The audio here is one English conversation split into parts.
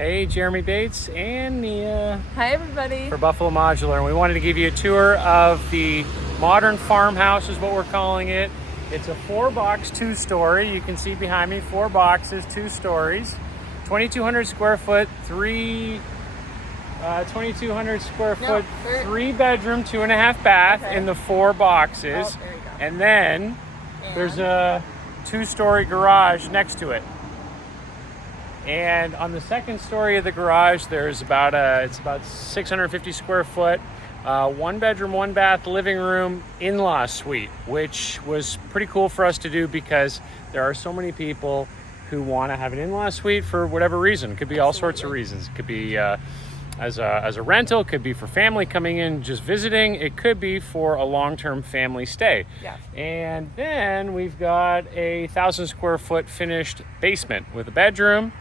Hey, Jeremy Bates and Nia. Hi, everybody. For Buffalo Modular, and we wanted to give you a tour of the modern farmhouse is what we're calling it. It's a 4-box 2-story. You can see behind me 4 boxes, 2 stories, 2,200 square foot, 3 bedroom, 2.5 bath in the 4 boxes. Oh, there you go. And then there's a 2-story garage next to it. And on the 2nd story of the garage, there's it's about 650 square foot, 1 bedroom, 1 bath, living room, in-law suite, which was pretty cool for us to do because there are so many people who want to have an in-law suite for whatever reason. It could be all sorts of reasons. It could be as a rental, it could be for family coming in just visiting, it could be for a long-term family stay. Yeah. And then we've got a 1,000 square foot finished basement with a bedroom,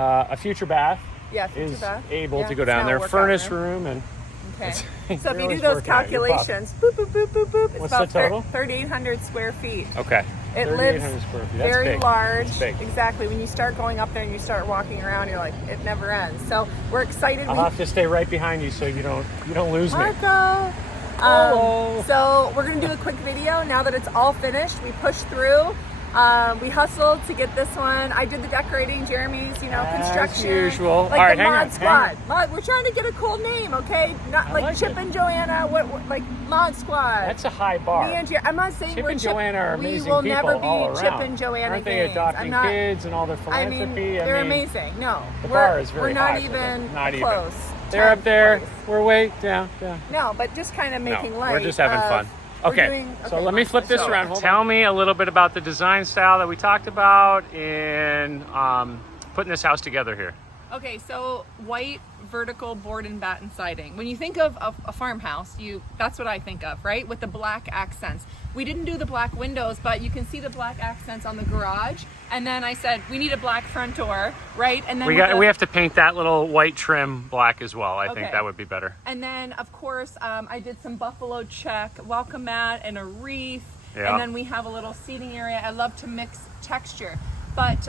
a future bath. Yeah, future is bath. able to go it's down now a there, workout furnace room, and Okay. So if you're you do always those working out. You're calculations, boop, boop, boop, boop, boop, it's What's about the total? 3,800 square feet. Okay. It lives 3,800 square feet. That's very big. large. It's big. Exactly. When you start going up there and you start walking around, you're like, it never ends. So we're excited. I'll have to stay right behind you so you don't lose me. Marco. Hello. So we're gonna do a quick video now that it's all finished. We pushed through. We hustled to get this one. I did the decorating, Jeremy's, construction. As usual. Like All right, the hang Mod on, Squad. We're trying to get a cool name, okay? Not like Chip and Joanna. Like Mod Squad. That's a high bar. Me and I'm not saying Chip we're and Joanna are amazing We will people never be all Chip around. and Joanna. Aren't they gangs. adopting kids and all their philanthropy? They're amazing. No, the bar is very we're not high for them. even Not close. They're up there. Place. We're way down. No, but just kind of making light. We're just having fun. Okay, so let me flip this around. Tell me a little bit about the design style that we talked about in putting this house together here. Okay, so white vertical board and batten siding. When you think of a farmhouse, that's what I think of, right? With the black accents. We didn't do the black windows, but you can see the black accents on the garage. And then I said we need a black front door, right? And then we have to paint that little white trim black as well. I think that would be better. And then of course I did some buffalo check, welcome mat, and a wreath. Yeah. And then we have a little seating area. I love to mix texture, but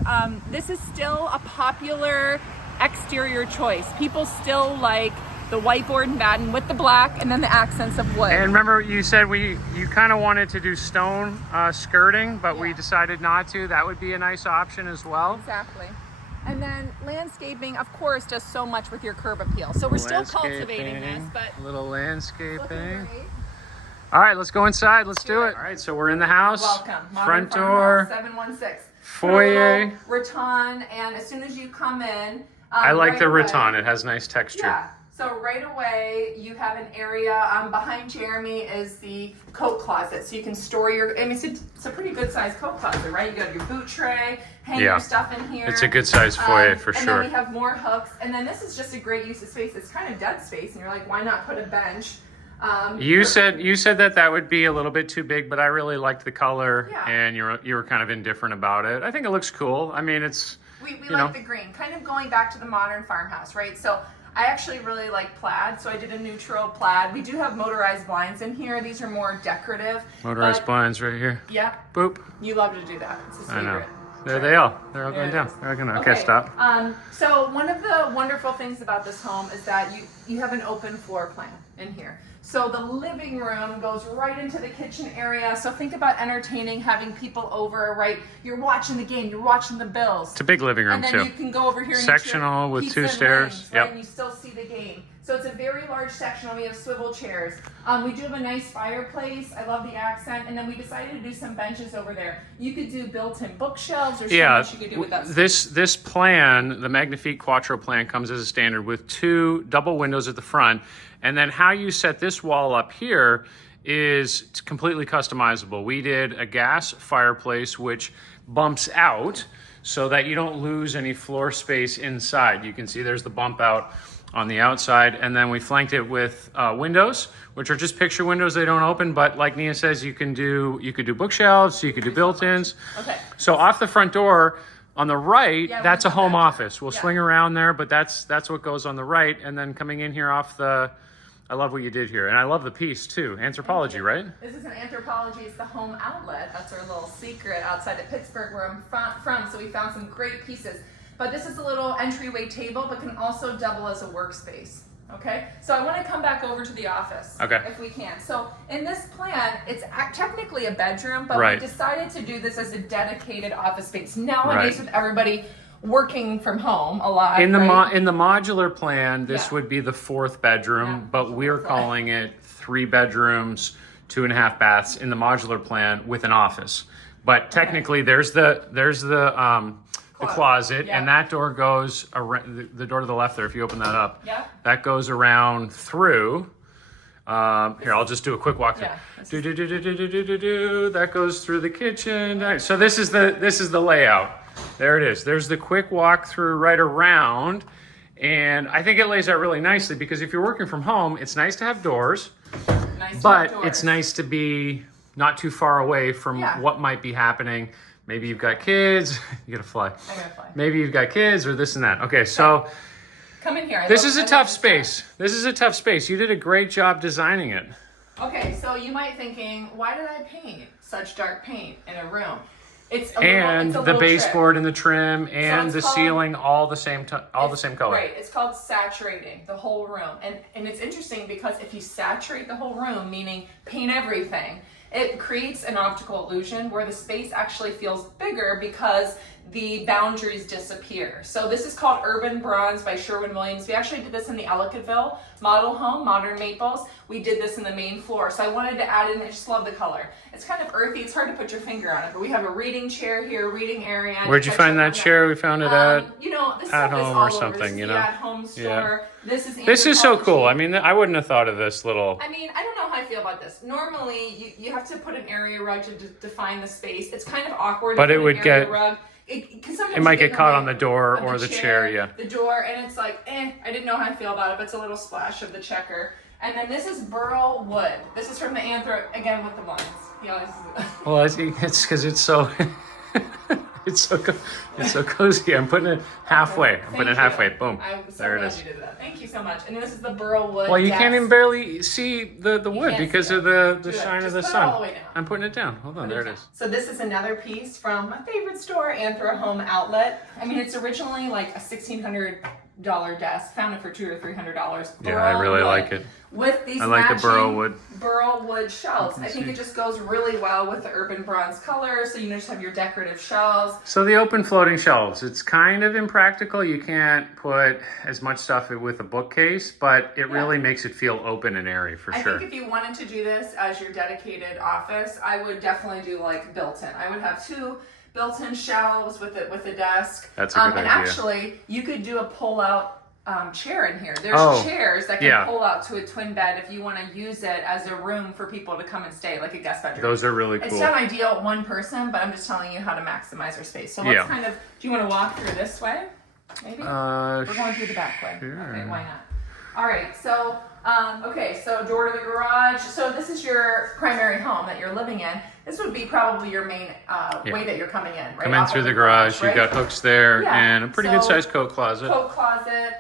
this is still a popular exterior choice. People still like the whiteboard and batten with the black and then the accents of wood. And remember you said you kind of wanted to do stone skirting, but we decided not to. That would be a nice option as well. Exactly. And then landscaping, of course, does so much with your curb appeal. So we're still cultivating this, but a little landscaping. great. All right, let's go inside. Let's do it. All right, so we're in the house. Welcome. Front door. 716. Foyer. Rattan, and as soon as you come in, I like the away- rattan. It has nice texture. Yeah. So right away, you have an area behind Jeremy is the coat closet, so you can store your. I mean, it's a pretty good sized coat closet, right? You got your boot tray, hang your stuff in here. It's a good sized foyer for and sure. And then we have more hooks, and then this is just a great use of space. It's kind of dead space, and you're like, why not put a bench? You said that would be a little bit too big, but I really liked the color, Yeah. and you were kind of indifferent about it. I think it looks cool. I mean, it's we like the green, kind of going back to the modern farmhouse, right? So I actually really like plaid, so I did a neutral plaid. We do have motorized blinds in here. These are more decorative. Motorized blinds right here. Yeah. Boop. You love to do that. It's a secret. I know. There they are. They're all going down. They're gonna. Okay, stop. So one of the wonderful things about this home is that you have an open floor plan in here. So the living room goes right into the kitchen area. So think about entertaining, having people over, right? You're watching the game, you're watching the Bills. It's a big living room and then too. You can go over here and sectional eat your with pizza 2 and stairs. wings, Yep. right? And you still see the game. So it's a very large sectional. We have swivel chairs. We do have a nice fireplace. I love the accent. And then we decided to do some benches over there. You could do built-in bookshelves or so much you could do with that. This plan, the Magnifique Quattro plan, comes as a standard with 2 double windows at the front. And then how you set this wall up here is completely customizable. We did a gas fireplace which bumps out so that you don't lose any floor space inside. You can see there's the bump out on the outside, and then we flanked it with windows, which are just picture windows. They don't open, but like Nia says, you could do bookshelves, you could do built-ins. Okay. So off the front door on the right, that's a home office. We'll swing around there, but that's what goes on the right. And then coming in here off the, I love what you did here, and I love the piece too. Anthropology, right? This is an Anthropology. It's the home outlet. That's our little secret outside of Pittsburgh, where I'm from. So we found some great pieces. but this is a little entryway table, but can also double as a workspace. Okay, so I want to come back over to the office, okay, if we can. So in this plan, it's technically a bedroom, but right. we decided to do this as a dedicated office space. Nowadays, right. with everybody working from home a lot. In the right? in the modular plan, this yeah. would be the 4th bedroom, yeah. but we're calling it 3 bedrooms, 2.5 baths in the modular plan with an office. But technically, okay. there's the closet, yeah. and that door goes around, the door to the left there, if you open that up, yeah. that goes around through. Here, I'll just do a quick walkthrough. Yeah, that goes through the kitchen. So this is the layout. There it is. There's the quick walkthrough right around, and I think it lays out really nicely because if you're working from home, it's nice to have doors, but it's nice to be not too far away from yeah. what might be happening. Maybe you've got kids. You gotta fly. I gotta fly. Maybe you've got kids or this and that. Okay, so come in here. This is a tough space. This is a tough space. You did a great job designing it. Okay, so you might be thinking, why did I paint such dark paint in a room? It's the baseboard and the trim and the ceiling all the same color. Right. It's called saturating the whole room, and it's interesting because if you saturate the whole room, meaning paint everything, it creates an optical illusion where the space actually feels bigger because the boundaries disappear. So this is called Urban Bronze by Sherwin-Williams. We actually did this in the Ellicottville model home, Modern Maples. We did this in the main floor. So I wanted to add in, I just love the color. It's kind of earthy, it's hard to put your finger on it, but we have a reading chair here, reading area. Where'd you find that chair? We found it at this at home or something, you know? At-home store. Yeah. This is so cool. I mean, I wouldn't have thought of this little... I mean, I don't know how I feel about this. Normally, you have to put an area rug to define the space. It's kind of awkward. But it would get... Rug. It might get caught on the door or the chair, yeah. The door, and it's like, I didn't know how I feel about it, but it's a little splash of the checker. And then this is burl wood. This is from the again with the blinds. Yeah, well, it's because it's so it's so cozy. I'm putting it halfway. I'm putting it halfway. Boom. I'm so there glad it is. You did that. Thank you so much. And this is the burl wood. Well, you can't even barely see the wood because of the shine of the sun. I'm putting it down. Hold on, there it is. So this is another piece from my favorite store, Anthro Home Outlet. I mean, it's originally like a $1,600 desk. Found it for $200 or $300. Yeah, I really like it. With these burl wood shelves. I think it just goes really well with the Urban Bronze color. So you just have your decorative shelves. So the open floating shelves, it's kind of impractical. You can't put as much stuff with a bookcase, but it really makes it feel open and airy for sure. I think if you wanted to do this as your dedicated office, I would definitely do like built-in. I would have 2 built-in shelves with a desk. That's a good idea. And actually, you could do a pull-out chair in here. There's chairs that can pull out to a twin bed if you want to use it as a room for people to come and stay, like a guest bedroom. Those are really cool. It's not ideal one person, but I'm just telling you how to maximize our space. So let's kind of, do you want to walk through this way? Maybe? We're going through the back way. Sure. Okay, why not? All right, so so door to the garage. So this is your primary home that you're living in. This would be probably your main way that you're coming in, right? Come in through the garage. You've got hooks there and a pretty good sized coat closet.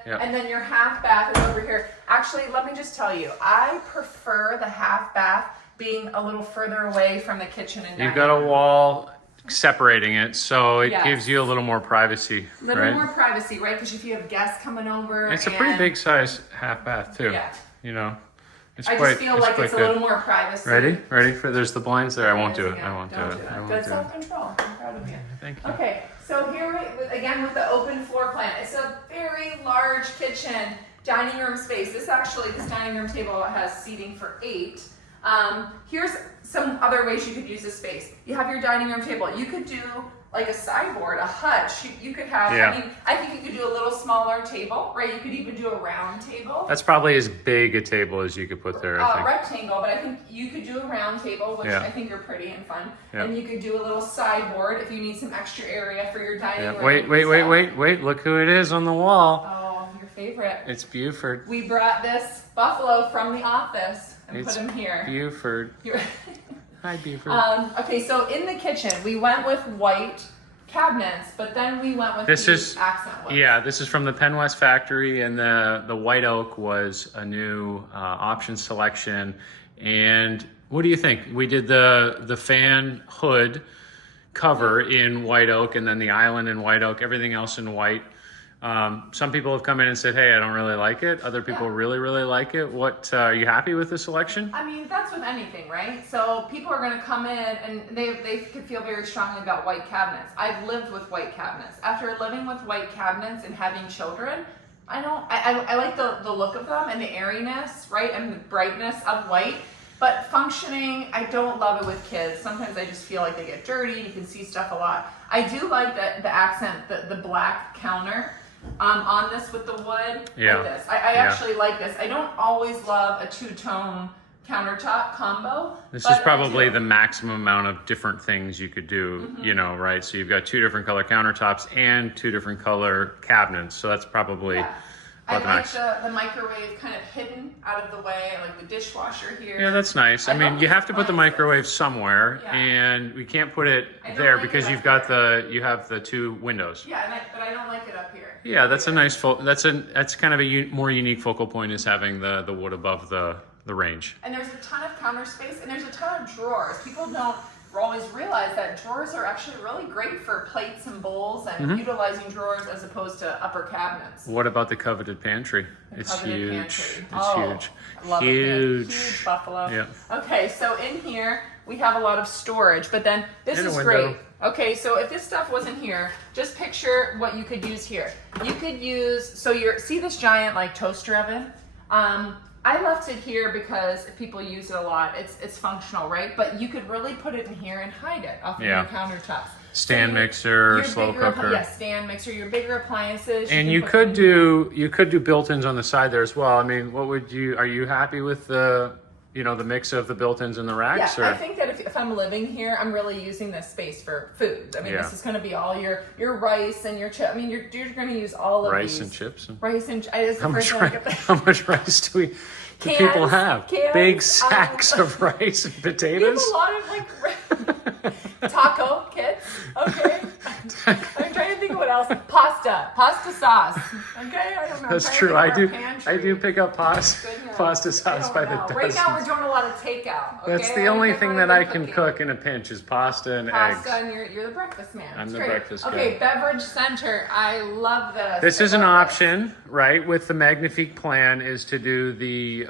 And then your half bath is over here. Actually, let me just tell you, I prefer the half bath being a little further away from the kitchen and dining. You've got a wall separating it, so it gives you a little more privacy, more privacy, right? Because if you have guests coming over, it's a pretty big size half bath too. Yeah. You know, I just feel like it's a little more privacy. Ready for? There's the blinds there. I won't do it. I won't do it. Good self-control. I'm proud of you. Thank you. Okay, so here again with the open floor plan, it's a very large kitchen, dining room space. This dining room table has seating for 8. Here's some other ways you could use this space. You have your dining room table. You could do like a sideboard, a hutch. You could have, I think you could do a little smaller table, right? You could even do a round table. That's probably as big a table as you could put there, I think. Rectangle, but I think you could do a round table, which I think are pretty and fun. Yeah. And you could do a little sideboard if you need some extra area for your dining room. Wait. Look who it is on the wall. Oh, your favorite. It's Buford. We brought this buffalo from the office and put him here. Buford. Hi, Buford. Okay, so in the kitchen, we went with white cabinets, but then we went with these accent wood. Yeah, this is from the Penn West factory, and the white oak was a new option selection. And what do you think? We did the fan hood cover in white oak, and then the island in white oak, everything else in white. Some people have come in and said, hey, I don't really like it. Other people really, really like it. What, are you happy with the selection? I mean, that's with anything, right? So people are going to come in and they could feel very strongly about white cabinets. I've lived with white cabinets. After living with white cabinets and having children, I like the look of them and the airiness, right? And the brightness of white. But functioning, I don't love it with kids. Sometimes I just feel like they get dirty. You can see stuff a lot. I do like the accent, the black counter. On this with the wood, like this. I actually like this. I don't always love a two-tone countertop combo. This is probably the maximum amount of different things you could do, you know, right? So you've got 2 different color countertops and 2 different color cabinets. So that's probably I like the microwave kind of hidden out of the way. I like the dishwasher here. Yeah, that's nice. I mean, you have to put the microwave somewhere, and we can't put it there because you've got you have the 2 windows. Yeah, but I don't like it up here. Yeah, that's a nice that's kind of a more unique focal point, is having the wood above the range. And there's a ton of counter space, and there's a ton of drawers. People don't always realize that drawers are actually really great for plates and bowls and utilizing drawers as opposed to upper cabinets. What about the coveted pantry? It's huge. Pantry. It's huge. I love huge buffalo. Yeah. Okay, so in here we have a lot of storage, but then this is great. Okay, so if this stuff wasn't here, just picture what you could use here. You could use, see this giant like toaster oven? I left it here because people use it a lot. It's functional, right? But you could really put it in here and hide it off of your countertops. Stand mixer, slow cooker. Yeah, stand mixer, your bigger appliances. And you could do built-ins on the side there as well. I mean, are you happy with the mix of the built-ins and the racks? Yeah, I think that if I'm living here, I'm really using this space for food. I mean, this is going to be all your rice and your chip. I mean, you're going to use all of rice these. And chips. Rice and chips. How much rice do people have? Big sacks of rice and potatoes? We have a lot of like taco kits. Okay. I'm trying to think of what else. Pasta sauce. Okay, I don't know. That's true. I do pick up pasta sauce by the dozen. Right now we're doing a lot of takeout. Okay? That's the only thing that I can cook in a pinch is pasta and eggs. Pasta, and you're the breakfast man. I'm the breakfast guy. Okay, Beverage Center. I love this. This is an option, right? With the Magnifique plan is to do the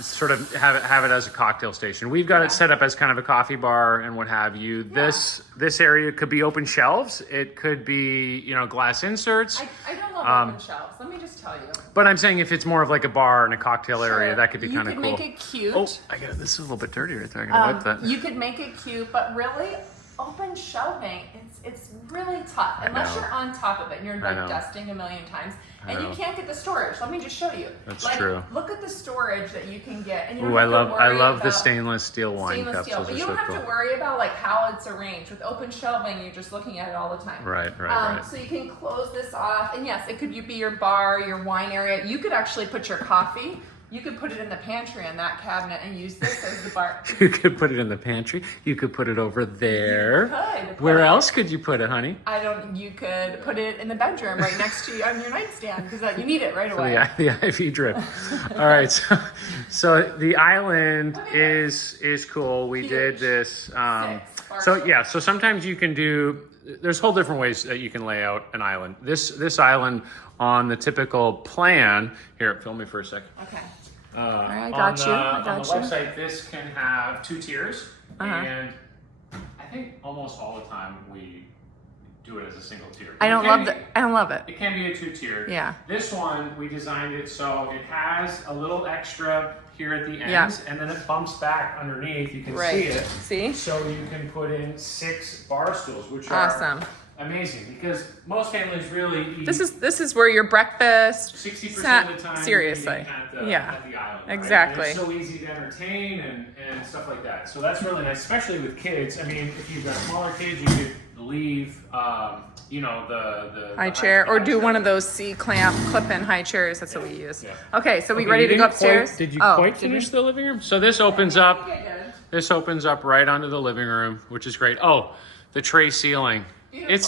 sort of have it as a cocktail station. We've got it set up as kind of a coffee bar and what have you. This area could be open shelves. It could be glass inserts. I don't love open shelves. Let me just tell you. But I'm saying if it's more of like a bar and a cocktail area, that could be kind of cool. You could make it cute. Oh, this is a little bit dirty right there. I gotta wipe that. You could make it cute, but really, open shelving, it's really tough unless you're on top of it and you're like dusting a million times, and you can't get the storage. Let me just show you. That's true. Look at the storage that you can get. And I love the stainless steel wine cups. But you don't have to worry about like how it's arranged. With open shelving, you're just looking at it all the time. Right. So you can close this off, and yes, it could be your bar, your wine area. You could actually put your coffee. You could put it in the pantry in that cabinet and use this as the bar. You could put it in the pantry. You could put it over there. You could. Where else could you put it, honey? You could put it in the bedroom right next to you on your nightstand because you need it right away. The IV drip. All right. So the island is cool. We did this. So sometimes you can do. There's whole different ways that you can lay out an island. This island on the typical plan. Here, film me for a second. Okay. I got you. On the website, this can have 2 tiers, and I think almost all the time we do it as a single tier. I don't love it. It can be a 2-tier. Yeah. This one we designed it so it has a little extra here at the ends, and then it bumps back underneath. You can see it. See? So you can put in 6 bar stools, which awesome. Are amazing because most families really eat. This is where your breakfast. 60% of the time. Seriously. At the island. Right? Exactly. And it's so easy to entertain and stuff like that. So that's really nice, especially with kids. I mean, if you've got smaller kids, you could leave, the high chair, or do one of those C-clamp clip-in high chairs. That's what we use. Yeah. Okay, so we ready to go upstairs? Did you quite finish the living room? So this opens up. This opens up right onto the living room, which is great. Oh, the tray ceiling. Beautiful.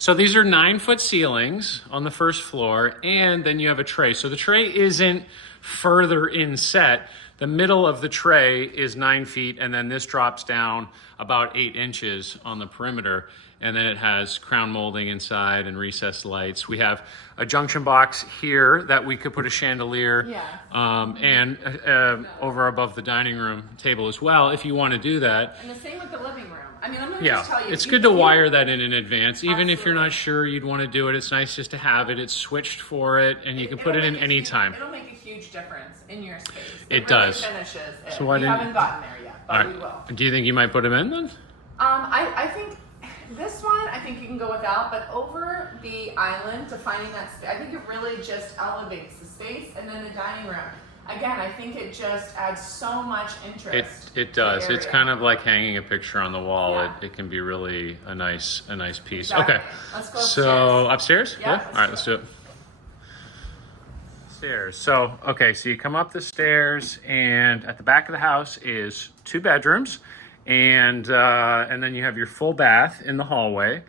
So these are 9-foot ceilings on the first floor, and then you have a tray. So the tray isn't further inset. The middle of the tray is 9 feet, and then this drops down about 8 inches on the perimeter. And then it has crown molding inside and recessed lights. We have a junction box here that we could put a chandelier and over above the dining room table as well, if you want to do that. And the same with the living room. I mean, I'm going to just tell you. It's good to wire that in advance. Even if you're not sure you'd want to do it, it's nice just to have it. It's switched for it, and you can put it in any time. It'll make a huge difference in your space. It does. Finishes it. So we haven't gotten there yet, but we will. Do you think you might put them in then? I think this one, I think you can go without, but over the island to finding that space, I think it really just elevates the space, and then the dining room. Again, I think it just adds so much interest. It does. To the It's area. kind of like hanging a picture on the wall. Yeah. It can be really a nice piece. Exactly. Okay. Let's go So upstairs? Yeah. All right, let's do it. Stairs. So, okay, so you come up the stairs, and at the back of the house is 2 bedrooms, and then you have your full bath in the hallway,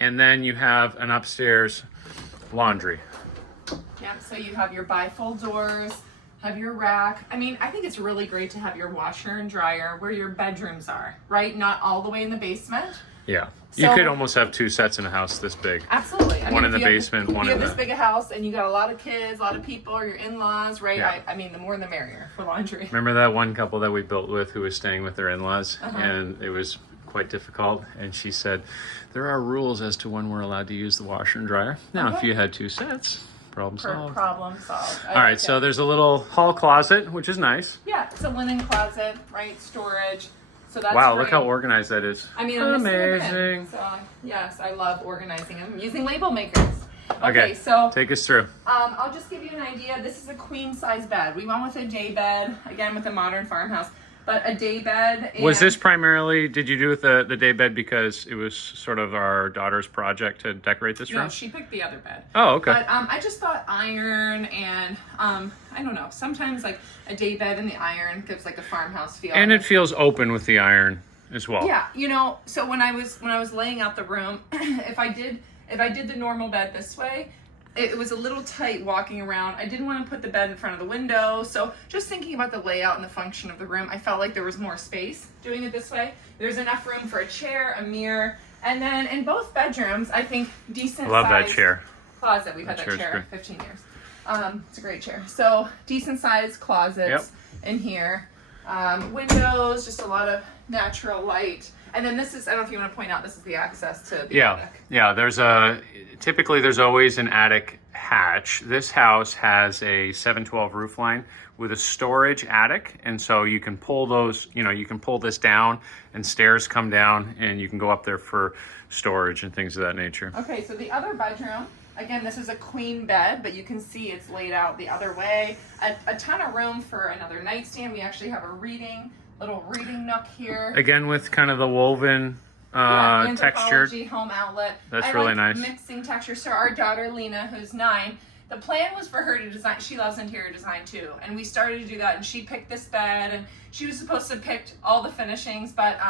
and then you have an upstairs laundry. Yeah, so you have your bifold doors, have your rack. I mean, I think it's really great to have your washer and dryer where your bedrooms are, right? Not all the way in the basement. Yeah. You So- could almost have 2 sets in a house this big. Absolutely. One in the if you have- basement, if one you in have this the- big a house and you got a lot of kids, a lot of people, or your in-laws, right? Yeah. I mean, the more the merrier for laundry. Remember that one couple that we built with who was staying with their in-laws, and it was quite difficult, and she said there are rules as to when we're allowed to use the washer and dryer. Now if you had 2 sets, problem solved. Problem solved. All right, so there's a little hall closet, which is nice. Yeah, it's a linen closet, right? Storage. So that's Wow, great. look how organized that is. I mean, I'm missing a bin. amazing. So yes, I love organizing them using label makers. Okay, so take us through. I'll just give you an idea. This is a queen size bed. We went with a day bed, again with a modern farmhouse, but a day bed. Was this primarily, did you do with the day bed because it was sort of our daughter's project to decorate this room? No, she picked the other bed. Oh, okay. But I just thought iron and I don't know. Sometimes like a day bed and the iron gives like a farmhouse feel. And it feels open with the iron as well. Yeah, you know. So when I was laying out the room, if I did the normal bed this way, it was a little tight walking around. I didn't want to put the bed in front of the window. So just thinking about the layout and the function of the room, I felt like there was more space doing it this way. There's enough room for a chair, a mirror, and then in both bedrooms, I think decent. Love that sized chair. Closet. We've had that chair's chair great. 15 years. It's a great chair. So decent sized closets in here. Windows, just a lot of natural light. And then this is, I don't know if you want to point out, this is the access to the attic. Yeah, typically there's always an attic hatch. This house has a 712 roof line with a storage attic, and so you can pull those, you can pull this down and stairs come down and you can go up there for storage and things of that nature. Okay, so the other bedroom, again, this is a queen bed, but you can see it's laid out the other way. A ton of room for another nightstand. We actually have a little reading nook here. Again, with kind of the woven textured. Anthropology home outlet. That's really nice. Mixing texture. So our daughter Lena, who's 9, the plan was for her to design. She loves interior design too, and we started to do that. And she picked this bed, and she was supposed to pick all the finishings, but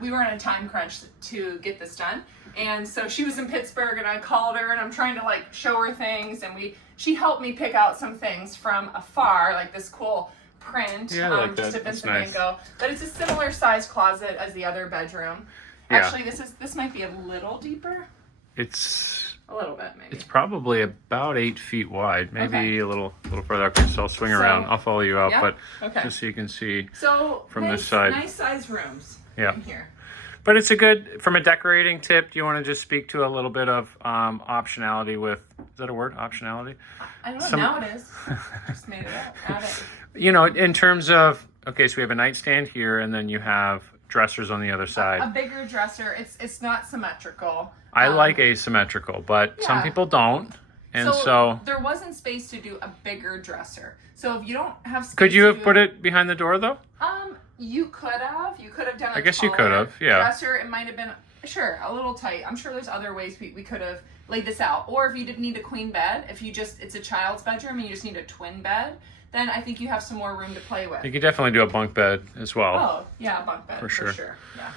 we were in a time crunch to get this done. And so she was in Pittsburgh, and I called her, and I'm trying to like show her things, and she helped me pick out some things from afar, like this cool print, Yeah, I like just that. a That's Vincent nice. Van Gogh. But it's a similar size closet as the other bedroom. Yeah. Actually, this might be a little deeper. It's A little bit, maybe. It's probably about 8 feet wide, maybe Okay. a little further. Okay, so I'll swing around. I'll follow you out, yeah, but okay. just so you can see. So from nice, this side. nice size rooms Yeah. in here. But it's a good, from a decorating tip, do you want to just speak to a little bit of optionality with, is that a word, optionality? I don't know, Some- now it is. Just made it up. Add it. In terms of, okay, so we have a nightstand here, and then you have dressers on the other side. A bigger dresser. It's not symmetrical. I like asymmetrical, but some yeah. people don't. And so there wasn't space to do a bigger dresser. So if you don't have space could you to have do put it behind the door, though? You could have. You could have done a I guess you taller could have, yeah. dresser. It might have been, sure, a little tight. I'm sure there's other ways we could have laid this out. Or if you didn't need a queen bed, if you just, it's a child's bedroom and you just need a twin bed, then I think you have some more room to play with. You could definitely do a bunk bed as well. Oh, yeah, a bunk bed, For for sure. sure. Yeah.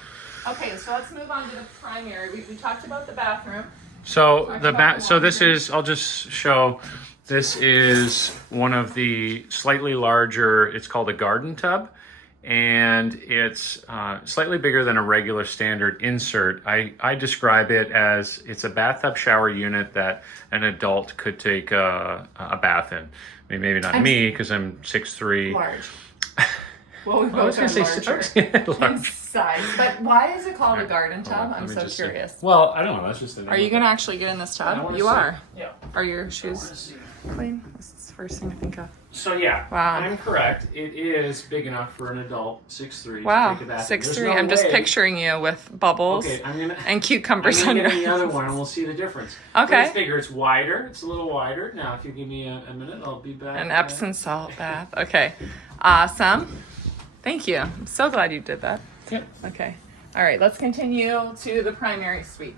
Okay, so let's move on to the primary. We talked about the bathroom. So so this is, I'll just show, this is one of the slightly larger, it's called a garden tub, and it's slightly bigger than a regular standard insert. I describe it as, it's a bathtub shower unit that an adult could take a bath in. I mean, maybe not me, because I'm 6'3". Large. Well, we I was both going are to say larger in large. size. But why is it called a garden tub? I'm Let me so just see. curious. Well, I don't know. That's just the name. Are you going to actually get in this I tub? wanna You see. are. Yeah. Are your shoes clean? This is the first thing I think of. So yeah, Wow. I'm correct. It is big enough for an adult 6'3". Wow, to take a bath. 6'3". There's no I'm just way- picturing you with bubbles Okay, and cucumbers I'm on gonna your get the other one, and we'll see the difference. Okay. But it's bigger. It's wider. It's a little wider. Now, if you give me a minute, I'll be back. An Epsom salt bath. Okay. Awesome. Thank you. I'm so glad you did that. Yep. Okay. All right, let's continue to the primary suite.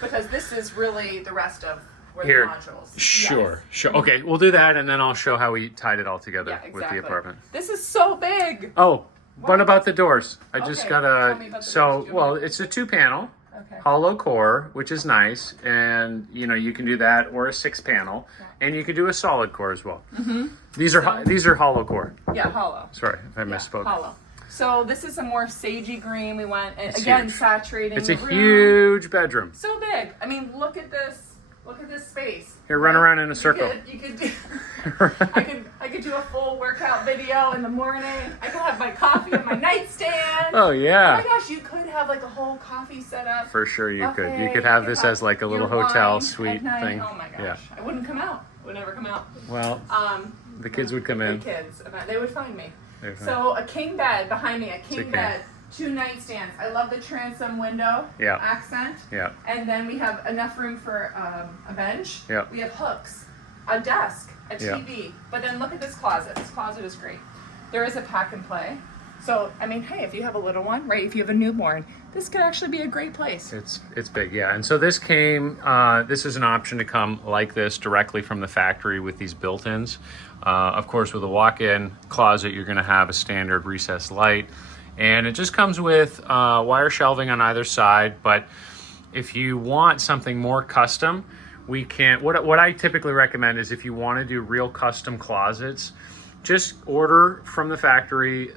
Because this is really the rest of where Here. the modules. Sure, Yes. sure. Okay, we'll do that, and then I'll show how we tied it all together Yeah, with exactly. the apartment. This is so big. Oh, what about the doors? I just Okay, got tell me about the doors. well, it's a 2-panel. Okay. Hollow core, which is nice, and you can do that, or a 6-panel, and you can do a solid core as well. Mm-hmm. These are hollow core. Yeah, hollow. Sorry if I misspoke. Hollow. So this is a more sagey green. We went, It's again, huge. saturating It's the a room. huge bedroom. So big. I mean, look at this. Look at this space. Here, run around in a circle. You could do. I could do a full workout video in the morning. I could have my coffee on my nightstand. Oh Oh yeah, my gosh, you could have like a whole coffee setup. for sure you could. You buffet. could have this as like a little your hotel wine suite at night. thing. Oh my gosh, Yeah. I wouldn't come out. Would never come out. Well, the kids would come The in. kids, they would find me. They would find- So a king bed behind me, a king king. bed, 2 nightstands. I love the transom window Yeah. accent. Yeah. And then we have enough room for a bench. Yeah. We have hooks, a desk, a Yeah. TV. But then look at this closet. This closet is great. There is a pack and play. So, I mean, hey, if you have a little one, right, if you have a newborn, this could actually be a great place. It's big, yeah. And so this came. This is an option to come like this directly from the factory with these built-ins. Of course, with a walk-in closet, you're going to have a standard recessed light, and it just comes with wire shelving on either side. But if you want something more custom, we can. What I typically recommend is if you want to do real custom closets, just order from the factory,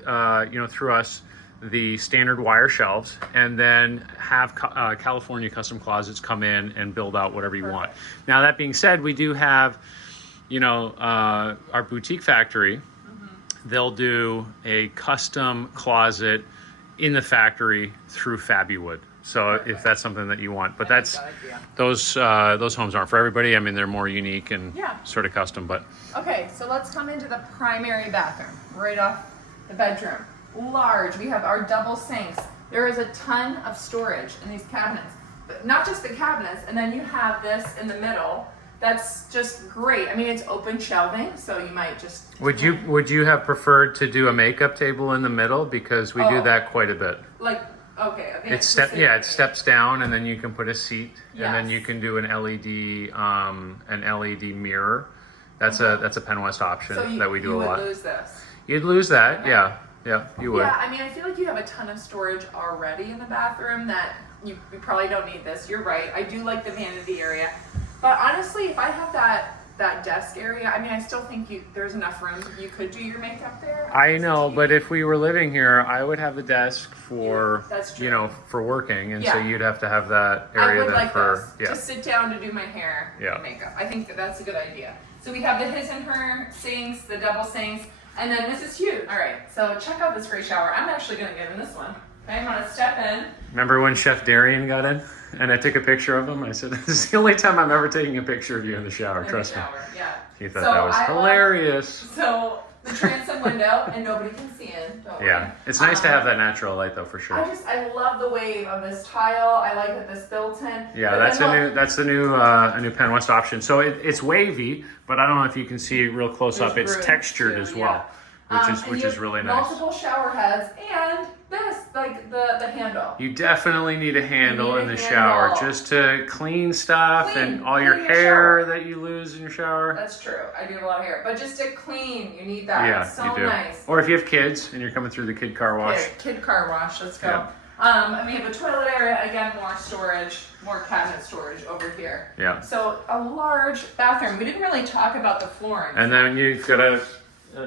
through us, the standard wire shelves, and then have California custom closets come in and build out whatever you want. Now, that being said, we do have, our boutique factory. Mm-hmm. They'll do a custom closet in the factory through Fabuwood. So if that's something that you want, but those homes aren't for everybody. I mean, they're more unique and sort of custom, but. Okay, so let's come into the primary bathroom, right off the bedroom. Large, we have our double sinks. There is a ton of storage in these cabinets, but not just the cabinets, and then you have this in the middle. That's just great. I mean, it's open shelving, so you might just. Would you have preferred to do a makeup table in the middle, because we do that quite a bit. Like, okay. It steps down, and then you can put a seat, and then you can do an LED mirror. That's a Penn West option that we do a lot. You would lose this. You'd lose that, yeah, you would. Yeah, I mean, I feel like you have a ton of storage already in the bathroom that you probably don't need this. You're right. I do like the vanity area, but honestly, if I have that desk area, I mean, I still think there's enough room. You could do your makeup there. I know, but if we were living here, I would have the desk for that's true. For working, and so you'd have to have that area I would then like for this. Just sit down to do my hair and makeup. I think that's a good idea. So we have the his and her sinks, the double sinks, and then this is huge. All right, so check out this great shower. I'm actually gonna get in this one. Okay, I'm gonna step in. Remember when Chef Darian got in, and I took a picture of him? I said, "This is the only time I'm ever taking a picture of you in the shower." Trust me. Yeah. He thought that was hilarious. So the transom window, and nobody can see in. Don't worry. It's nice to have that natural light, though, for sure. I love the wave of this tile. I like that this built in. Yeah, that's a new Penn West option. So it's wavy, but I don't know if you can see it real close up. It's textured as well, which is really nice. Multiple shower heads and this, like the handle. You definitely need a handle in the shower just to clean stuff and all your hair that you lose in your shower. That's true. I do have a lot of hair, but just to clean, you need that. Yeah, it's so you do. nice. Or if you have kids and you're coming through the kid car wash. Kid car wash. Let's go. And we have a toilet area, again, more storage, more cabinet storage over here. Yeah. So a large bathroom. We didn't really talk about the flooring. And then you've got a,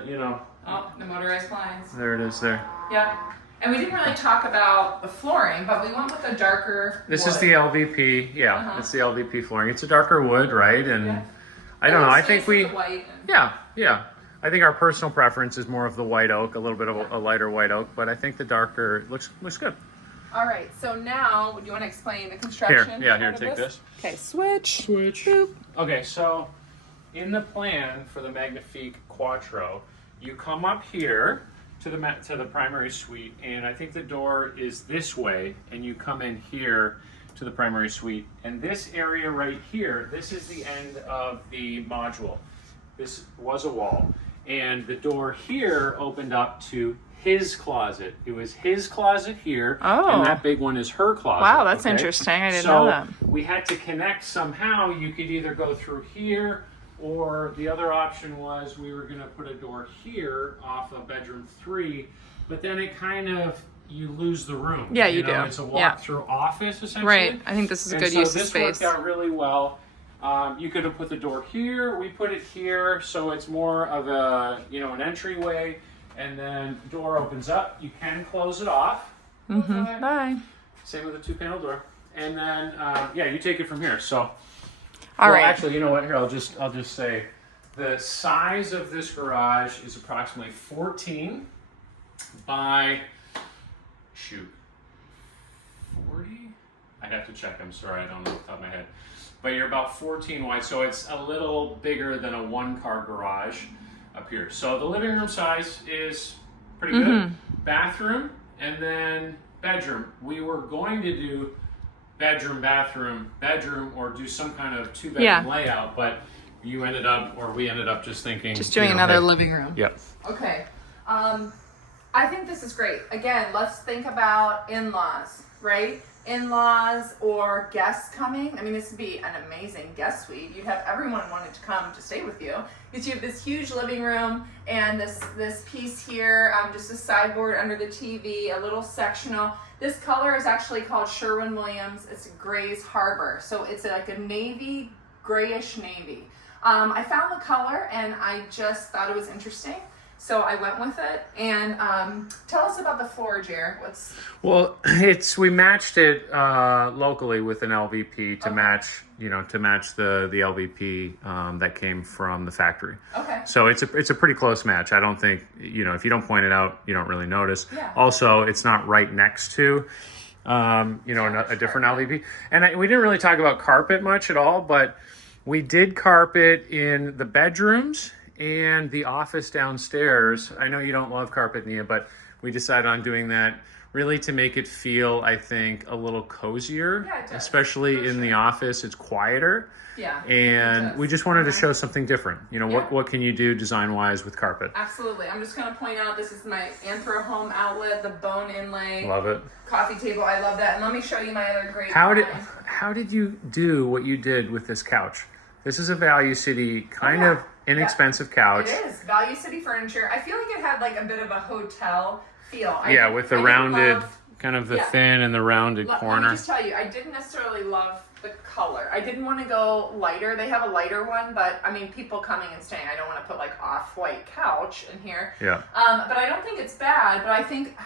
you know. Oh, the motorized blinds. There it is there. Yep. And we didn't really talk about the flooring, but we went with a darker This wood. is the LVP. Yeah, it's the LVP flooring. It's a darker wood, right? And Yeah. I don't know. I It's think nice we. with the white and- Yeah. I think our personal preference is more of the white oak, a little bit of a lighter white oak, but I think the darker looks good. All right, so now, do you want to explain the construction? Here, part of take this. Okay, switch. Boop. Okay, so in the plan for the Magnifique Quattro, you come up here to the primary suite, and I think the door is this way, and you come in here to the primary suite, and this area right here, this is the end of the module. This was a wall, and the door here opened up to his closet. It was his closet here, and that big one is her closet. Wow, that's interesting. I didn't know that. We had to connect somehow. You could either go through here, or the other option was we were going to put a door here off of bedroom 3, but then it kind of, you lose the room. Yeah, you do. It's a walk-through office, essentially. Right. I think this is a good use of space. This worked out really well. You could have put the door here. We put it here, so it's more of a, an entryway, and then door opens up. You can close it off. Mm-hmm. Bye. Same with the 2-panel door. And then, you take it from here. So, All right. Actually, you know what? Here, I'll just say, the size of this garage is approximately 14 by, 40? I'd have to check. I'm sorry, I don't know off the top of my head. But you're about 14 wide, so it's a little bigger than a 1-car garage up here. So the living room size is pretty good. Bathroom, and then bedroom. We were going to do bedroom, bathroom, or do some kind of 2-bedroom layout, but we ended up just thinking, just doing another living room. Yep. Okay. I think this is great. Again, let's think about in-laws, right? In-laws or guests coming. I mean, this would be an amazing guest suite. You'd have everyone wanting to come to stay with you, because you have this huge living room and this piece here, just a sideboard under the TV, a little sectional. This color is actually called Sherwin-Williams. It's Gray's Harbor, so it's like a navy, grayish navy. I found the color and I just thought it was interesting. So I went with it, and tell us about the floor, Jer. Well, we matched it locally with an LVP to match the LVP that came from the factory. Okay. So it's a pretty close match. I don't think, if you don't point it out, you don't really notice. Yeah. Also, it's not right next to a different LVP. And we didn't really talk about carpet much at all, but we did carpet in the bedrooms and the office downstairs. I know you don't love carpet, Nia, but we decided on doing that really to make it feel, I think, a little cozier. Yeah, it does. Especially in the office, it's quieter. Yeah. And we just wanted to show something different. What can you do design-wise with carpet? Absolutely. I'm just going to point out, this is my Anthro Home outlet, the bone inlay. Love it. Coffee table. I love that. And let me show you my other great How find. did you do what you did with this couch? This is a Value City kind of inexpensive couch. It is Value City furniture. I feel like it had like a bit of a hotel feel. With the rounded, kind of the thin and the rounded corner. Let me just tell you, I didn't necessarily love the color. I didn't want to go lighter. They have a lighter one, but I mean, people coming and staying, I don't want to put like off-white couch in here. Yeah. But I don't think it's bad. But I think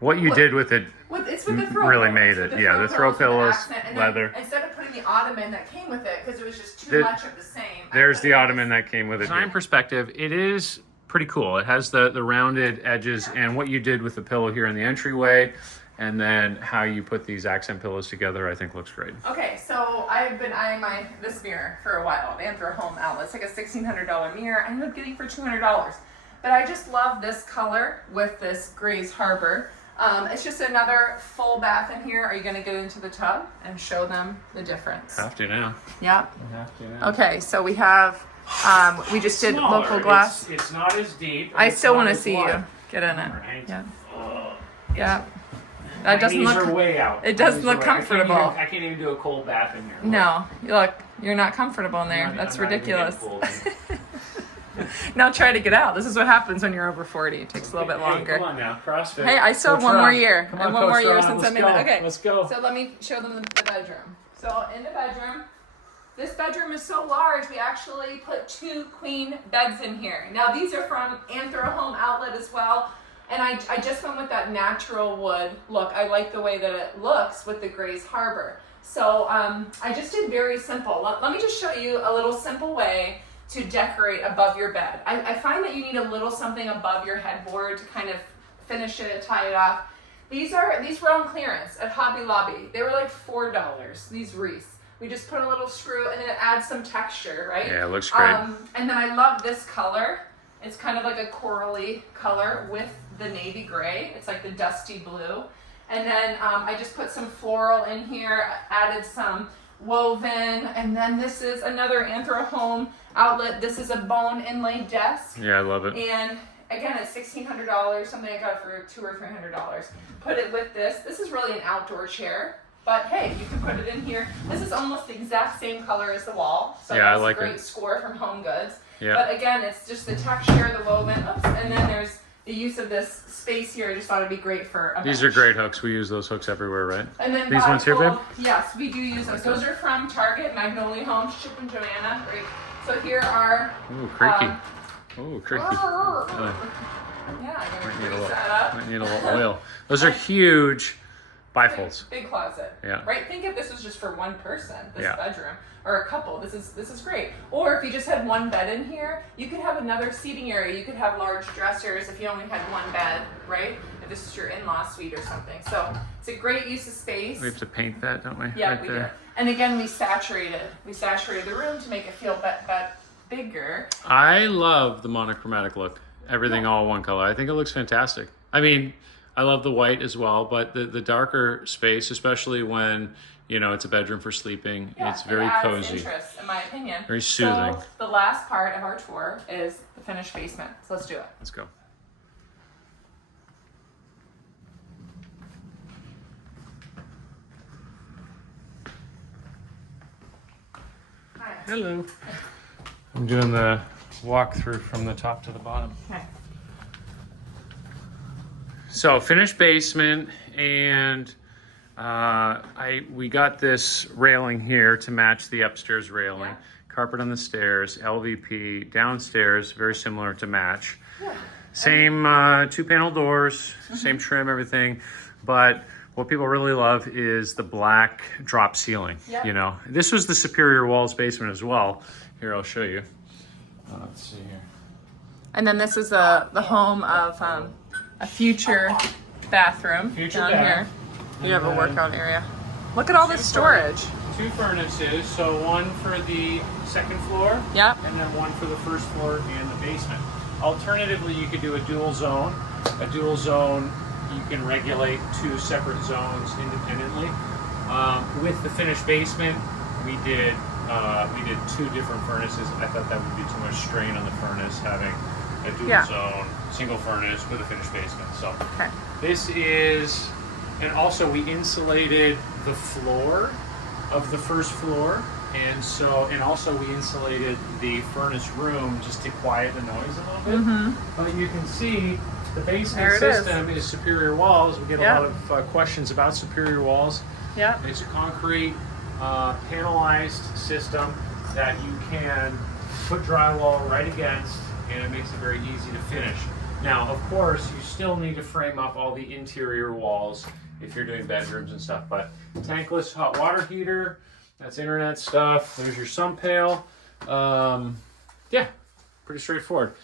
what you did with it it's with the throw really pillows. made it. The throw pillows, leather. Instead of putting the ottoman that came with it, because it was just too much of the same. There's the ottoman that came with it. Design perspective, it is pretty cool. It has the rounded edges, and what you did with the pillow here in the entryway, and then how you put these accent pillows together, I think looks great. Okay, so I've been eyeing this mirror for a while. The Anthro Home outlet. It's like a $1,600 mirror. I ended up getting it for $200. But I just love this color with this Gray's Harbor. It's just another full bath in here. Are you going to get into the tub and show them the difference? Have to now. Yeah. Have to now. Okay, so we have, we just did Smaller. local glass. It's not as deep. I still want to see you get in it. Right. Yeah. Yeah. That doesn't look. look. Way out. It doesn't look comfortable. I can't even do a cold bath in here. No, look, you're not comfortable in there. That's I'm not even ridiculous. getting cold. Now try to get out. This is what happens when you're over 40. It takes a little bit longer. Hey, come on now, CrossFit. Hey, I still have one more year. Come And on, one more Coach year Ron, since I let's made go. that. Okay, Let's go. So let me show them the bedroom. So in the bedroom, this bedroom is so large, we actually put 2 queen beds in here. Now these are from Anthro Home Outlet as well. And I just went with that natural wood look. I like the way that it looks with the Grays Harbor. So I just did very simple. Let me just show you a little simple way to decorate above your bed. I find that you need a little something above your headboard to kind of finish it, tie it off. These were on clearance at Hobby Lobby. They were like $4, these wreaths. We just put a little screw and then it adds some texture, right? Yeah, it looks great. And then I love this color. It's kind of like a corally color with the navy gray. It's like the dusty blue. And then I just put some floral in here, added some woven, and then this is another Anthro Home Outlet. This is a bone inlaid desk. Yeah, I love it. And again, it's $1,600, something I got for $200 or $300. Put it with this. This is really an outdoor chair, but hey, you can put it in here. This is almost the exact same color as the wall, so yeah, that's I like a great it. score from Home Goods. Yeah. But again, it's just the texture, the woven, and then there's the use of this space here. I just thought it'd be great for a These bench. are great hooks. We use those hooks everywhere, right? And then These ones here, babe? Yes, we do use those. Those are from Target, Magnolia Homes, Chip and Joanna. Great. So here are. Ooh, creaky. Ooh, creaky. Yeah, I'm Might gonna need a grease little, that up. might need a little oil. Those are huge bifolds. Big closet. Yeah. Right. Think if this was just for one person, this Yeah. bedroom, or a couple. This is great. Or if you just had one bed in here, you could have another seating area. You could have large dressers if you only had one bed, right? If this is your in-law suite or something. So it's a great use of space. We have to paint that, don't we? Yeah, right we there. did. And again, we saturated the room to make it feel bigger. I love the monochromatic look. Everything all one color. I think it looks fantastic. I mean, I love the white as well, but the darker space, especially when, you know, it's a bedroom for sleeping, Yeah, it's very it adds cozy. interest, in my opinion. Very soothing. So the last part of our tour is the finished basement. So let's do it. Let's go. Hi. Hello. I'm doing the walkthrough from the top to the bottom. Okay. So finished basement, and we got this railing here to match the upstairs railing. Yeah. Carpet on the stairs, LVP downstairs, very similar to match. Yeah. Same 2-panel doors, same trim, everything. But what people really love is the black drop ceiling. Yep. You know, this was the Superior Walls basement as well. Here, I'll show you. Let's see here. And then this is the home of a future bathroom Future down bath. here. You have a And workout area. Look at all this storage. 2 furnaces, so one for the second floor, Yep. and then one for the first floor and the basement. Alternatively, you could do a dual zone. A dual zone, you can regulate 2 separate zones independently. With the finished basement, we did 2 different furnaces. I thought that would be too much strain on the furnace, having a dual zone, single furnace with a finished basement. So Okay. this is, and also we insulated the floor of the first floor, and also we insulated the furnace room just to quiet the noise a little bit. But you can see the basement There it is. system is Superior Walls. We get Yeah. a lot of questions about Superior Walls. Yeah. It's a concrete panelized system that you can put drywall right against, and it makes it very easy to finish. Now, of course, you still need to frame up all the interior walls if you're doing bedrooms and stuff, but tankless hot water heater, that's internet stuff. There's your sump pail. Yeah, pretty straightforward.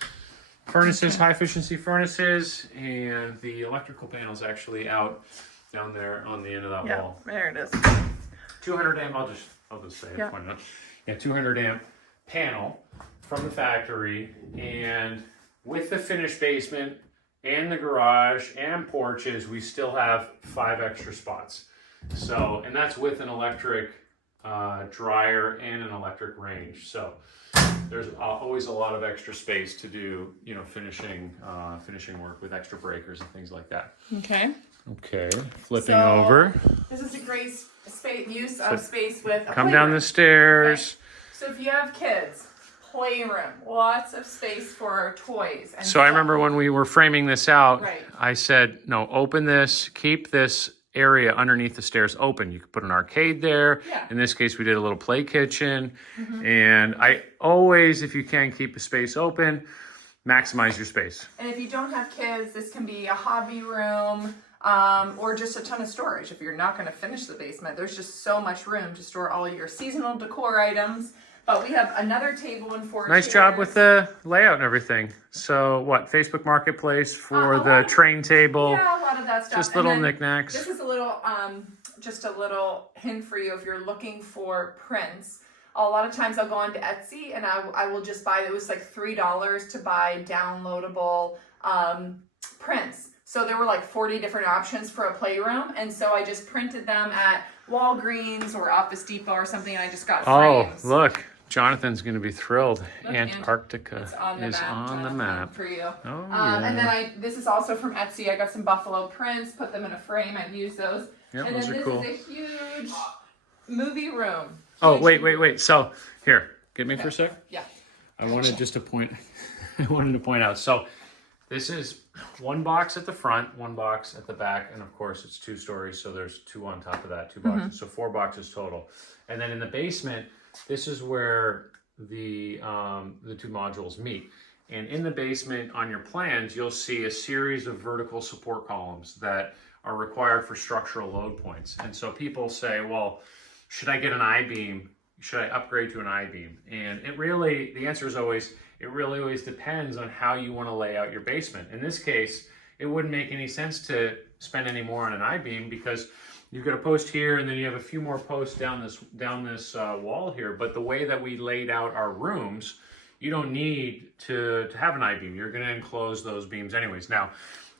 Furnaces, high efficiency furnaces, and the electrical panel's actually out down there on the end of that Yeah. wall. There it is. 200 amp, I'll just say it. Yeah. Why not? Yeah, 200 amp panel from the factory, and with the finished basement and the garage and porches, we still have 5 extra spots. So, and that's with an electric dryer and an electric range. So there's always a lot of extra space to do, you know, finishing work with extra breakers and things like that. Okay. Okay, flipping So, over. This is a great use of space with a Come down the playroom. stairs. So if you have kids, playroom, lots of space for our toys. And So I remember when we were framing this out, Right. I said, no, open this, keep this area underneath the stairs open. You could put an arcade there. Yeah. In this case, we did a little play kitchen. And I always, if you can, keep a space open, maximize your space. And if you don't have kids, this can be a hobby room, or just a ton of storage. If you're not going to finish the basement, there's just so much room to store all your seasonal decor items. But we have another table and 4 Nice chairs. job with the layout and everything. So what, Facebook Marketplace for A the lot of- train table? Yeah, a lot of that stuff. Just And little then knickknacks. This is a little, just a little hint for you if you're looking for prints. A lot of times I'll go onto Etsy and I will just buy, it was like $3 to buy downloadable prints. So there were like 40 different options for a playroom. And so I just printed them at Walgreens or Office Depot or something, and I just got frames. Oh, look. Jonathan's going to be thrilled. Look, Antarctica It's on the is map, on the Jonathan, map. for you. Oh, yeah. And then this is also from Etsy. I got some buffalo prints, put them in a frame. I've used those. Yep, and those then are this cool. is a huge movie room. Oh, Huge- wait. So here, get me for a sec. Yeah. I wanted just to point. I wanted to point out. So this is one box at the front, one box at the back, and of course it's 2 stories, so there's 2 on top of that, 2 boxes, so 4 boxes total. And then in the basement, this is where the 2 modules meet. And in the basement, on your plans, you'll see a series of vertical support columns that are required for structural load points. And so people say, well, should I get an I-beam? Should I upgrade to an I-beam? And the answer is always, it really always depends on how you want to lay out your basement. In this case, it wouldn't make any sense to spend any more on an I-beam because you've got a post here and then you have a few more posts down this wall here. But the way that we laid out our rooms, you don't need to have an I-beam. You're going to enclose those beams anyways. Now,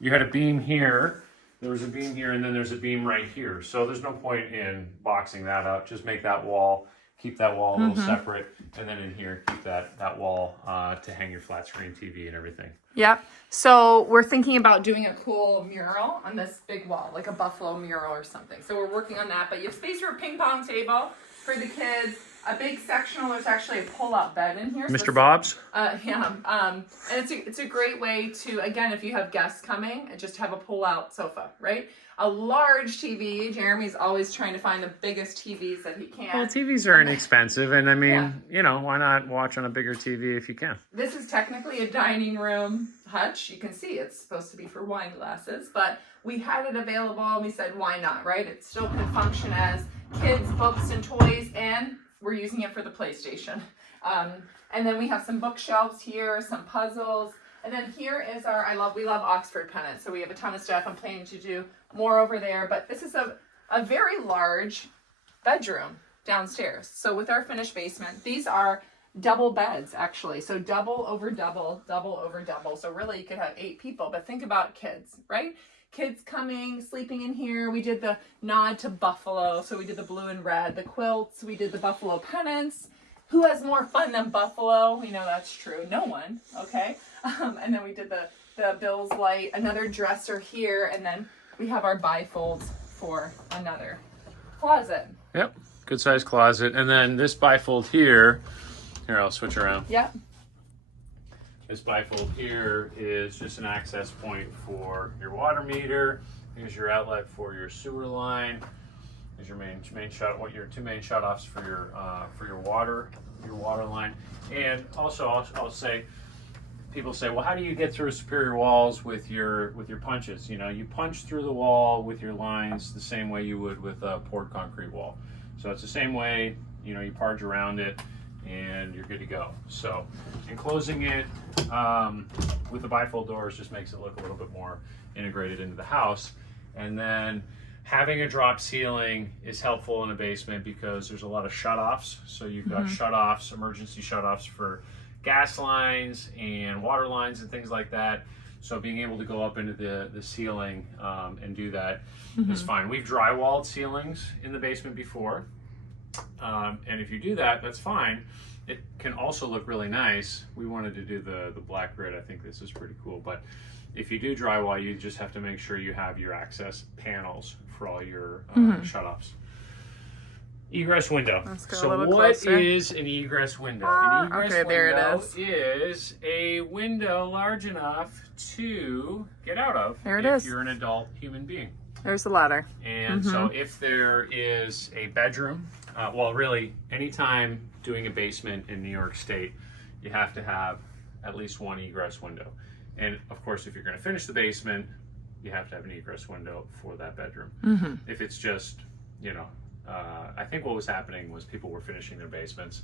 you had a beam here, there was a beam here, and then there's a beam right here. So there's no point in boxing that up. Just make that wall, keep that wall a little separate, and then in here, keep that wall to hang your flat screen TV and everything. Yep. So we're thinking about doing a cool mural on this big wall, like a buffalo mural or something. So we're working on that. But you have space for a ping pong table for the kids, a big sectional. There's actually a pull-out bed in here. Mr. Bob's? Yeah. And it's a great way to, again, if you have guests coming, just have a pull-out sofa, right? A large TV. Jeremy's always trying to find the biggest TVs that he can. Well, TVs are inexpensive, and I mean, Yeah. you know, why not watch on a bigger TV if you can? This is technically a dining room hutch. You can see it's supposed to be for wine glasses, but we had it available and we said, why not, right? It still can function as kids, books, and toys, and we're using it for the PlayStation. And then we have some bookshelves here, some puzzles. And then here is we love Oxford pennants. So we have a ton of stuff. I'm planning to do more over there, but this is a very large bedroom downstairs. So with our finished basement, these are double beds actually. So double over double, double over double. So really you could have 8 people, but think about kids, right? Kids coming, sleeping in here. We did the nod to buffalo. So we did the blue and red, the quilts. We did the buffalo pennants. Who has more fun than buffalo? We know that's true. No one. Okay. And then we did the Bill's light, another dresser here. And then we have our bifolds for another closet. Yep, good sized closet. And then this bifold here, I'll switch around. Yep. This bifold here is just an access point for your water meter. Here's your outlet for your sewer line. Here's your main shut. What your 2 main shutoffs for your water line. And also, I'll say, people say, well, how do you get through superior walls with your punches? You know, you punch through the wall with your lines the same way you would with a poured concrete wall. So it's the same way. You know, you parge around it, and you're good to go. So enclosing it with the bifold doors just makes it look a little bit more integrated into the house. And then having a drop ceiling is helpful in a basement because there's a lot of shutoffs. So you've got shutoffs, emergency shutoffs for gas lines and water lines and things like that. So being able to go up into the ceiling and do that is fine. We've drywalled ceilings in the basement before. And if you do that, that's fine. It can also look really nice. We wanted to do the black grid. I think this is pretty cool. But if you do drywall, you just have to make sure you have your access panels for all your shutoffs. Egress window. Let's go a So little what closer. is an egress window? An egress okay, there it window is a window large enough to get out of There it if is. you're an adult human being. There's the ladder. And so if there is a bedroom, well, really, anytime doing a basement in New York State, you have to have at least one egress window. And of course, if you're going to finish the basement, you have to have an egress window for that bedroom. If it's just, you know, I think what was happening was people were finishing their basements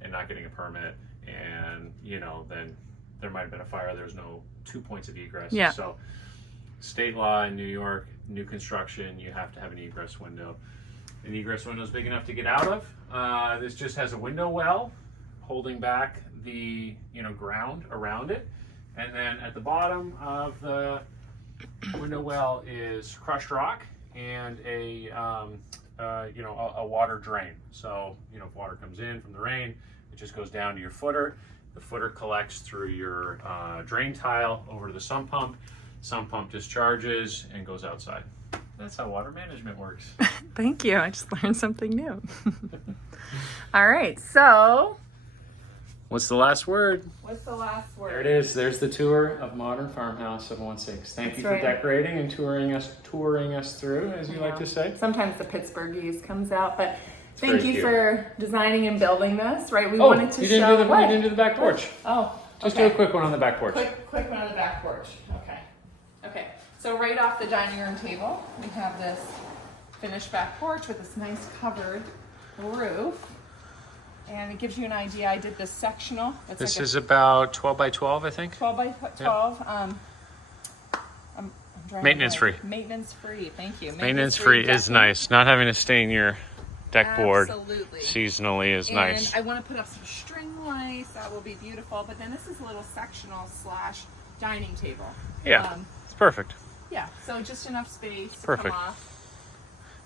and not getting a permit, and you know, then there might have been a fire. There's no 2 points of egress. Yeah. So state law in New York, new construction, you have to have an egress window. An egress window is big enough to get out of. This just has a window well holding back the ground around it, and then at the bottom of the window well is crushed rock and a water drain. So if water comes in from the rain, it just goes down to your footer. The footer collects through your drain tile over to the sump pump. Sump pump discharges and goes outside. That's how water management works. Thank you. I just learned something new. All right, so What's the last word? what's the last word? There it is. There's the tour of Modern Farmhouse 716. Thank you for right. decorating and touring us through, as you like to say. Sometimes the Pittsburghese comes out, but thank very you cute. for designing and building this, right? We Oh, wanted to you show didn't do the what? you didn't do the back porch. Oh, Just okay. do a quick one on the back porch. Quick one on the back porch. Okay. So right off the dining room table, we have this finished back porch with this nice covered roof. And it gives you an idea. I did this sectional. It's This like is about 12 by 12, I think. 12 by 12. I'm drawing Maintenance free. Maintenance free. Thank you. Maintenance free is definitely. nice. Not having to stain your deck board Absolutely. seasonally is And nice. I want to put up some string lights. That will be beautiful. But then this is a little sectional / dining table. Yeah, it's perfect. Yeah. So just enough space to Perfect. come off.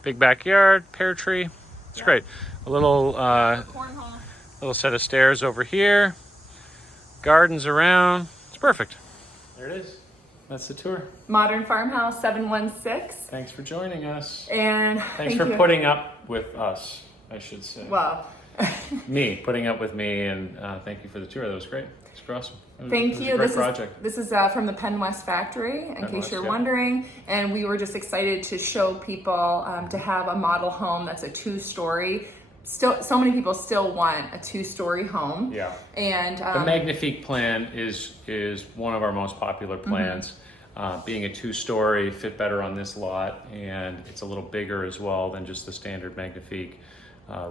Big backyard, pear tree. It's great. A little Cornhole. little set of stairs over here. Gardens around. It's perfect. There it is. That's the tour. Modern Farmhouse 716. Thanks for joining us. And Thanks thank for you. putting up with us, I should say. Well, Me, putting up with me, and thank you for the tour. That was great. It's awesome. thank It was you. a great project. This is from the Penn West factory, in Penn case West, you're yeah. wondering. And we were just excited to show people to have a model home that's a 2-story. Still, so many people still want a 2-story home. Yeah. And The Magnifique plan is one of our most popular Mm-hmm. plans. Being a 2-story, fit better on this lot, and it's a little bigger as well than just the standard Magnifique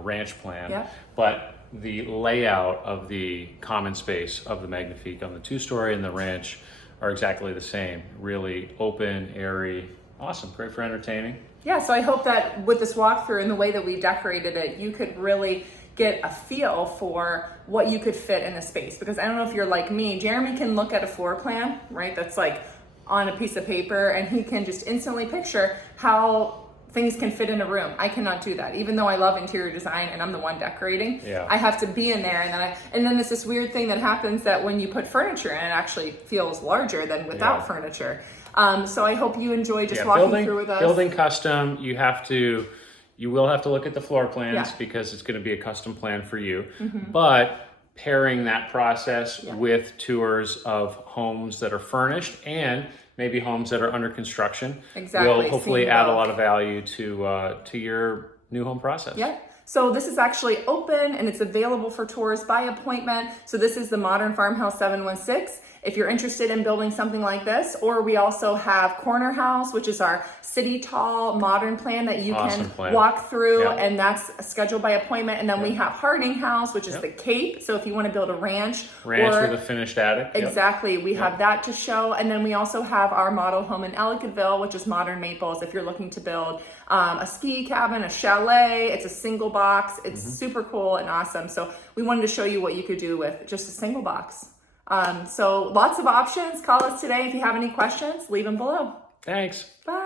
ranch plan. Yeah. But the layout of the common space of the Magnifique on the 2-story and the ranch are exactly the same. Really open, airy, awesome, great for entertaining. yeah, so I hope that with this walkthrough and the way that we decorated it, you could really get a feel for what you could fit in the space. Because I don't know if you're like me, Jeremy can look at a floor plan, right? That's like on a piece of paper, and he can just instantly picture how things can fit in a room. I cannot do that. Even though I love interior design and I'm the one decorating, Yeah. I have to be in there, and then there's this weird thing that happens that when you put furniture in, it actually feels larger than without Yeah. furniture. So I hope you enjoy just Yeah, walking through with us. building custom, you will have to look at the floor plans Yeah. Mm-hmm. because it's going to be a custom plan for you. But pairing that process with tours of homes that are furnished and maybe homes that are under construction Exactly, will hopefully seeing add a both. lot of value to your new home process. Yeah. So this is actually open and it's available for tours by appointment. So this is the Modern Farmhouse 716. If you're interested in building something like this, or we also have Corner House, which is our city tall modern plan that you Awesome can plan. walk through, Yeah. and that's scheduled by appointment. And then we have Harding House, which is the Cape. So if you want to build a ranch or with a finished attic. Yep. exactly, we have that to show. And then we also have our model home in Ellicottville, which is Modern Maples. If you're looking to build a ski cabin, a chalet, it's a single box. It's super cool and awesome. So we wanted to show you what you could do with just a single box. So lots of options. Call us today if you have any questions. Leave them below. Thanks. Bye.